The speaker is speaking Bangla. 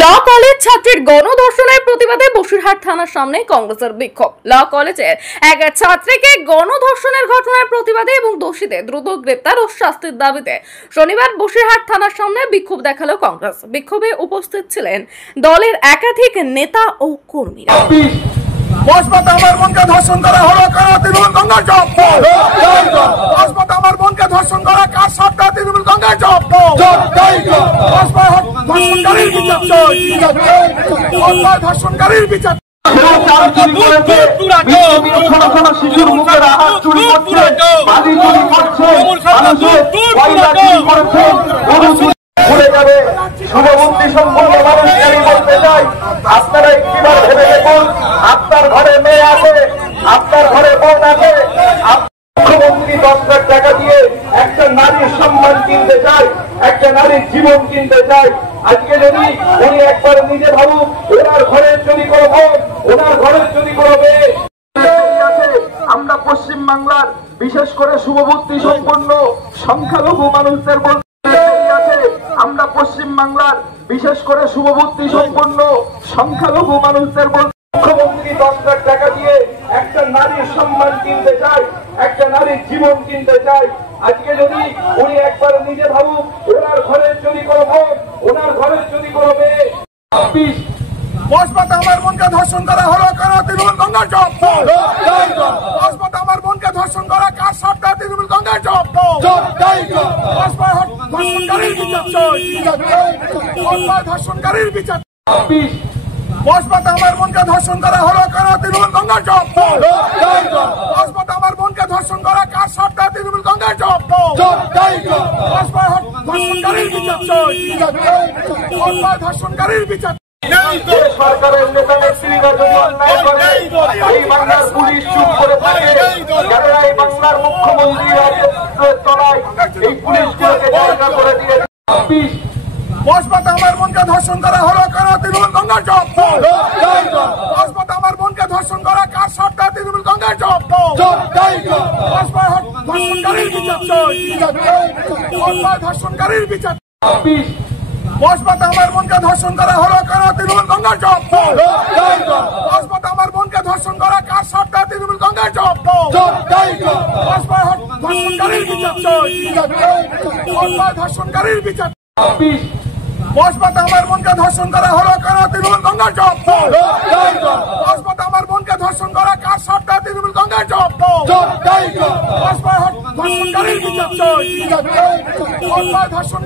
ল কলেজ ছাত্রীর গণধর্ষণের প্রতিবাদে বসিরহাট থানার সামনে কংগ্রেসের বিক্ষোভ। ল কলেজের এক ছাত্রীকে গণধর্ষণের ঘটনার প্রতিবাদে এবং দোষীদের দ্রুত গ্রেপ্তার ও শাস্তির দাবিতে শনিবার বসিরহাট থানার সামনে বিক্ষোভ দেখালো কংগ্রেস। বিক্ষোভে উপস্থিত ছিলেন দলের একাধিক নেতা ও কর্মীরা। আমার বোনকে ধর্ষণ করা হলো কেন? তৃণমূল কংগ্রেস জব। আমার বোনকে ধর্ষণ করা কার সরকার? তৃণমূল কংগ্রেস জব। ধর্ষণকারীর বিচার চাই। ধর্ষণকারীর বিচার। শিশুর মুখের আহার চুরি করছে, বাড়ি চুরি করছে, ভুলে যাবে। শুভবুদ্ধি সম্পন্ন মানুষকে আমি বলতে চাই, আপনারা একটিবার ভেবে দেখুন, আপনার ঘরে মেয়ে আছে, আপনার ঘরে বোন আছে, মুখ্যমন্ত্রী 10 লাখ টাকা দিয়ে একটা নারীর সম্মান কিনতে চায়, একটা নারীর জীবন কিনতে চায়। আজকে যদি উনি একবার নিজে ভাবুক, ওনার ঘরের যদি কোনো বোন, ওনার ঘরের যদি কোনো মেয়ে আছে, আমরা পশ্চিম বাংলার বিশেষ করে শুভবুদ্ধি সম্পন্ন সংখ্যালঘু মানুষদের বলতে, আমরা পশ্চিম বাংলার বিশেষ করে শুভবুদ্ধি সম্পন্ন সংখ্যালঘু মানুষদের মুখ্যমন্ত্রী 10 লাখ টাকা দিয়ে একটা নারীর সম্মান কিনতে চায়, একটা নারীর জীবন কিনতে চায়। আজকে যদি উনি একবার নিজে ভাবুক, ওনার ঘরের যদি কোনো বোন, ওনার ঘরের যদি কোনো মেয়ে। বসপাতে আমার বোনকে ধর্ষণ করা হলো কেন? তৃণমূল কংগ্রেস জব। বসপাতে আমার বোনকে ধর্ষণ করা কার সরকার? তৃণমূল কংগ্রেস জব। ধর্ষণকারীর বিচার চাই। ধর্ষণকারীর বিচার। বসপাতে আমার বোনকে ধর্ষণ করা হলো কেন? তৃণমূল কংগ্রেস জব। বসপাতে আমার বোনকে ধর্ষণ করা কার সরকার? তৃণমূল কংগ্রেস জব। ধর্ষণকারীর বিচার চাই। ধর্ষণকারীর বিচার। সরকারের নেতা নেত্রীরা যদি অন্যায় করে, এই বাংলার পুলিশ চুপ করে থাকে, যারা এই বাংলার মুখ্যমন্ত্রী তলায় এই পুলিশগুলোকে জায়গা করে দিয়ে। বসপাতে আমার বোনকে ধর্ষণ করা হলো কেন? তৃণমূল কংগ্রেস জব। বসপাতে আমার বোনকে ধর্ষণ করা কার সরকার? তৃণমূল কংগ্রেস জব। ধর্ষণকারীর বিচার চাই। ধর্ষণকারীর বিচার। বসপাতে আমার বোনকে ধর্ষণ করা হলো কেন? তৃণমূল কংগ্রেস জব। বসপাতে আমার বোনকে ধর্ষণ করা কার সরকার? তৃণমূল কংগ্রেস জব। ধর্ষণকারীর বিচার চাই। ধর্ষণকারীর বিচার। বসপাতে আমার বোনকে ধর্ষণ করা হলো কেন? তৃণমূল কংগ্রেস জব। বসপাতে আমার বোনকে ধর্ষণ করা কার সরকার? তৃণমূল কংগ্রেস জব। ধর্ষণকারীর বিচার চাই। ধর্ষণ।